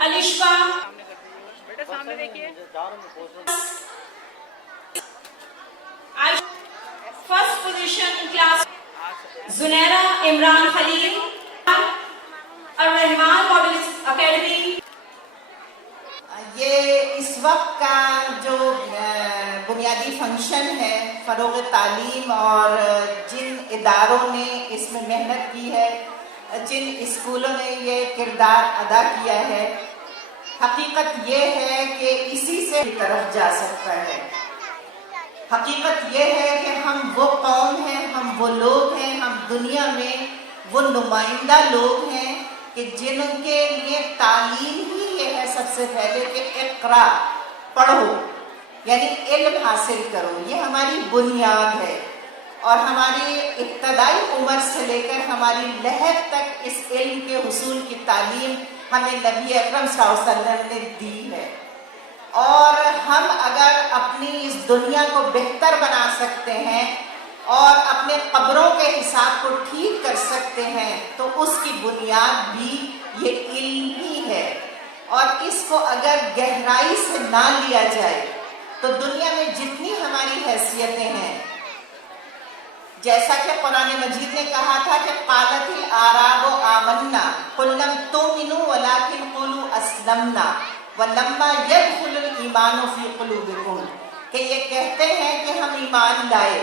अलिशा, बेटा सामने देखिए। First position in class Junaira Imran Khalil, Rahman model academy. ये इस वक्त का जो बुनियादी फंक्शन है फ़रोग़ तालीम, और जिन इदारों ने इसमें मेहनत की है, जिन स्कूलों ने ये किरदार अदा किया है, हकीकत ये है कि इसी से तरफ जा सकता है। हकीकत ये है कि हम वो कौम हैं, हम वो लोग हैं, हम दुनिया में वो नुमाइंदा लोग हैं कि जिनके लिए तालीम ही ये है सबसे पहले कि इक़रा, पढ़ो, यानी इल्म हासिल करो। ये हमारी बुनियाद है और हमारी इब्तदाई उम्र से लेकर हमारी लहर तक इस इल्म के हुसूल की तालीम हमें नबी अकरम सल्लल्लाहु अलैहि वसल्लम ने दी है। और हम अगर अपनी इस दुनिया को बेहतर बना सकते हैं और अपने कब्रों के हिसाब को ठीक कर सकते हैं तो उसकी बुनियाद भी ये इल्म ही है। और इसको अगर गहराई से ना लिया जाए तो दुनिया में जितनी हमारी हैसियतें हैं, जैसा कि कुरान मजीद ने कहा था कि क़ालतिल आराबु आमन्ना क़ुल लम तुमिनु वलाकिन क़ुलू अस्लमना वलम्मा यदखुलुल ईमानु फ़ी क़ुलूबिकुम, कि ये कहते हैं कि हम ईमान लाए,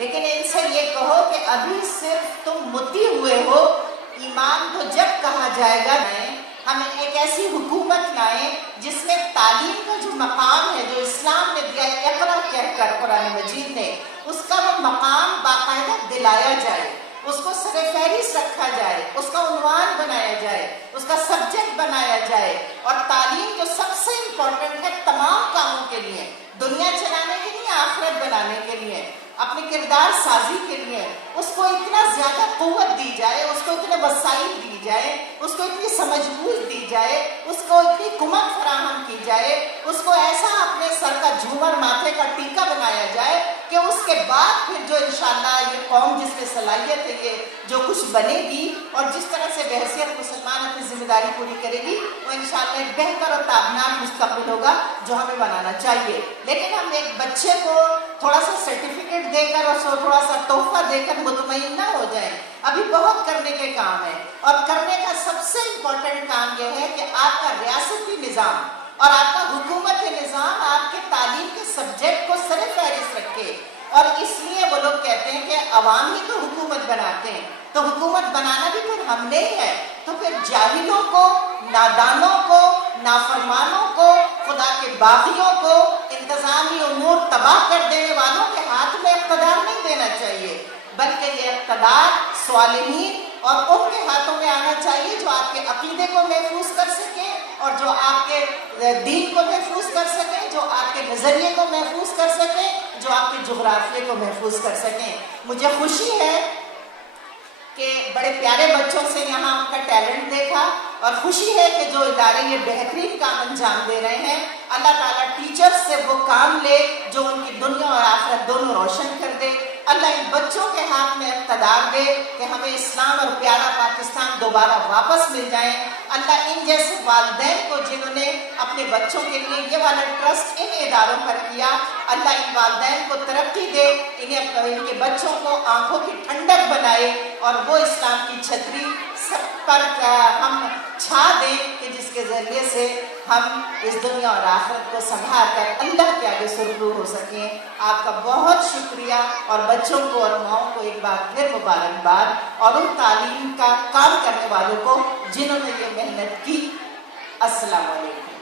लेकिन इनसे ये कहो कि अभी सिर्फ तुम मुती हुए हो, ईमान तो जब कहा जाएगा। हम एक ऐसी हुकूमत लाएं जिसमें तालीम का जो मकाम है, जो इस्लाम ने दिया है इक़रा कहकर कुरान मजीद ने, उसका वो मकाम बाकायदा दिलाया जाए, उसको सर-ए-फ़हरिस्त रखा जाए, उसका उन्वान बनाया जाए, उसका सब्जेक्ट बनाया जाए। और तालीम जो सबसे इम्पोर्टेंट है तमाम कामों के लिए, दुनिया चलाने के लिए, आखिरत बनाने के लिए, अपने किरदार साजी के लिए, उसको इतना ज़्यादा क़ुव्वत दी जाए, उसको इतने वसाइल दी जाए, उसको इतनी समझबूझ दी जाए, उसको इतनी कुमत फराहम की जाए, उसको ऐसा अपने सर का झूमर, माथे का टीका बनाया जाए कि उसके बाद फिर जो इंशाअल्लाह ये कौम जिसमें सलाहियत है, ये जो कुछ बनेगी और जिस तरह से बहसियत मुसलमान अपनी जिम्मेदारी पूरी करेगी, वो इंशाअल्लाह एक बेहतर और ताबनाक मुस्तक़बिल होगा जो हमें बनाना चाहिए। लेकिन हम एक बच्चे को थोड़ा सा सर्टिफिकेट देकर और थोड़ा सा तोहफा देकर मुतमईन ना हो जाए, अभी बहुत करने के काम है। और करने का सबसे इम्पोर्टेंट काम यह है कि आपका रियासती निज़ाम और आपका हुकूमती निज़ाम आपके तालीम के सब्जेक्ट को सर-ए-फ़हरिस्त रखे। और इसलिए वो लोग कहते हैं कि अवाम ही तो हुकूमत बनाते हैं, तो हुकूमत बनाना भी फिर हमने ही है। तो फिर जाहिलों को, नादानों को, नाफरमानों को, खुदा के बागियों को, इंतज़ामी उमूर तबाह कर देने वालों के हाथ में इक़्तिदार नहीं देना चाहिए, बल्कि ये इक़्तिदार स्वालिहीन और उनके हाथों में आना चाहिए जो आपके अकीदे को महफूज कर सके और जो आपके दीन को महफूज कर सके, जो आपके नज़रिए को महफूज कर सके, जो आपके जुग़राफ़िये को महफूज कर सकें। मुझे खुशी है कि बड़े प्यारे बच्चों से यहाँ उनका टैलेंट देखा और खुशी है कि जो इदारे ये बेहतरीन काम अंजाम दे रहे हैं, अल्लाह ताला टीचर्स से वो काम ले जो उनकी दुनिया और आखिरत दोनों रोशन कर दे। अल्लाह इन बच्चों के हाथ में इक़्तिदार दे कि हमें इस्लाम और प्यारा पाकिस्तान दोबारा वापस मिल जाए। अल्लाह इन जैसे वालिदैन को जिन्होंने अपने बच्चों के लिए ये वाला ट्रस्ट इन इदारों पर किया, अल्लाह इन वालिदैन को तरक्की दे, इन्हें इनके बच्चों को आंखों की ठंडक बनाए और वो इस्लाम की छतरी सब पर हम छा दें कि जिसके ज़रिए से हम इस दुनिया और आखिरत को संभाल कर अल्लाह के आगे सुरखरू हो सकें। आपका बहुत शुक्रिया और बच्चों को और माओं को एक बार फिर मुबारकबाद और उन तालीम का काम करने वालों को जिन्होंने ये मेहनत की। अस्सलाम वालेकुम।